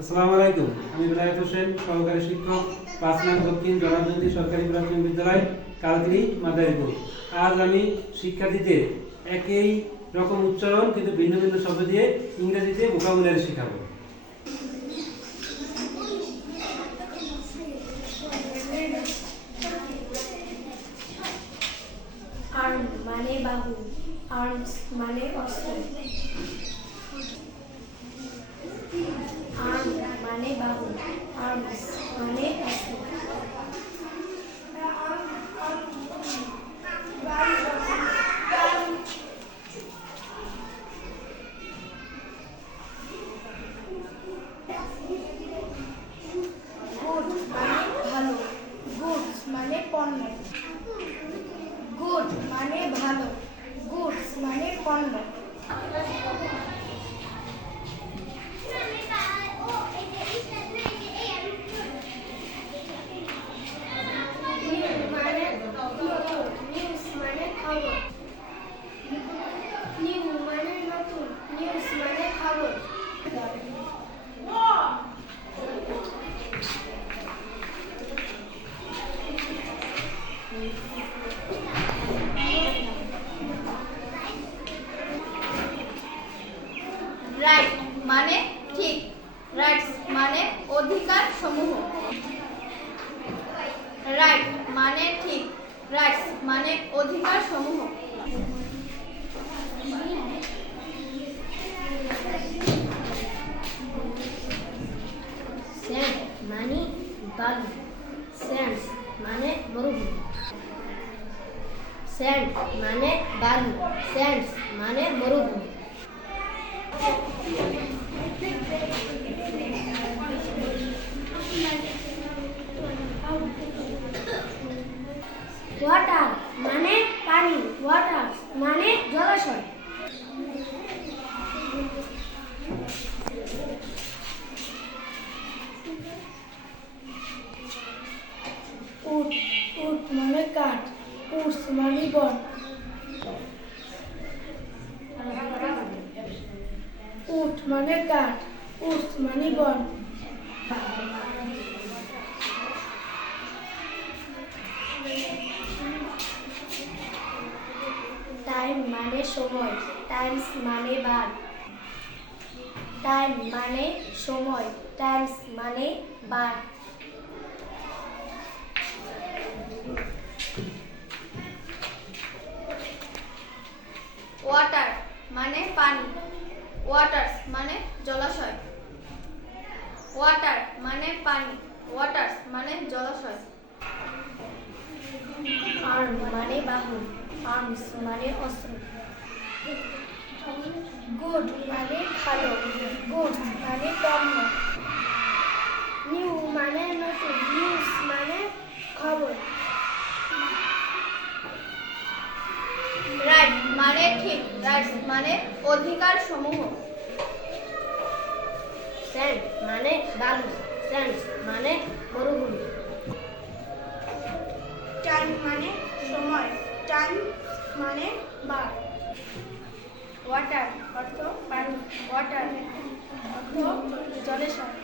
আসসালামু আলাইকুম। আমি বেলায়েত হোসেন, সহকারী শিক্ষক ৫ নং দক্ষিণ জনাববন্দি সরকারি প্রাথমিক বিদ্যালয় কালকিনি মাদারীপুর। আজ আমি শিক্ষার্থীদের একই রকম উচ্চারণ কিন্তু ভিন্ন ভিন্ন শব্দ দিয়ে ইংরেজিতে ভোকাবুলারি শেখাবো। আর্ম মানে বাহু, আর্মস মানে অস্ত্র। আর্ম মানে বাহু, আর্মস মানে অস্ত্র। গুড মানে ভালো, গুডস মানে পণ্য। গুড মানে ভালো, গুডস মানে পণ্য। নিউজ মানে খবর, নিউ মানে নতুন, নিউজ মানে খবর। রাইট মানে ঠিক, রাইটস মানে অধিকার সমূহ। রাইট মানে ঠিক, রাইটস মানে অধিকার সমূহ। স্যান্ড মানে বালু, স্যান্ডস মানে মরুভূমি। স্যান্ড মানে বালু, স্যান্ডস মানে মরুভূমি। ওয়াটার মানে পানি, ওয়াটার মানে জলাশয়। উট, উট মানে কাঠ, উটস মানে বন। উট মানে কাঠ, উটস মানে বন। টাইম মানে সময়, টাইমস মানে বার। টাইম মানে সময়, টাইমস মানে বার। ওয়াটার মানে পানি, ওয়াটার্স মানে জলাশয়। ওয়াটার মানে পানি, ওয়াটার্স মানে জলাশয়। আর্ম মানে বাহু, আর্মস মানে অস্ত্র। গুড মানে ভালো, গুডস মানে পণ্য। নিউ মানে নতুন, নিউজ মানে খবর। রাইট মানে ঠিক, রাইটস মানে অধিকার সমূহ। স্যান্ড মানে বালু, স্যান্ডস মানে মরুভূমি। টাইম মানে সময়, টাইম মানে বার। ওয়াটার অর্থ পানি, ওয়াটার অর্থ জলাশয়।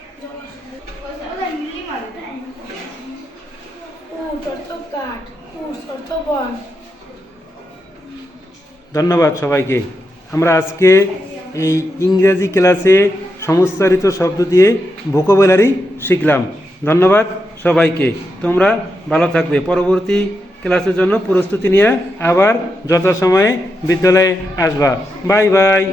উট অর্থ কাঠ, উটস অর্থ বন। ধন্যবাদ সবাইকে। আমরা আজকে এই ইংরেজি ক্লাসে সংস্কারিত শব্দ দিয়ে ভোকাবুলারি শিখলাম। ধন্যবাদ সবাইকে। তোমরা ভালো থাকবে। পরবর্তী ক্লাসের জন্য প্রস্তুতি নিয়ে আবার যথাসময়ে বিদ্যালয়ে আসবা। Bye bye.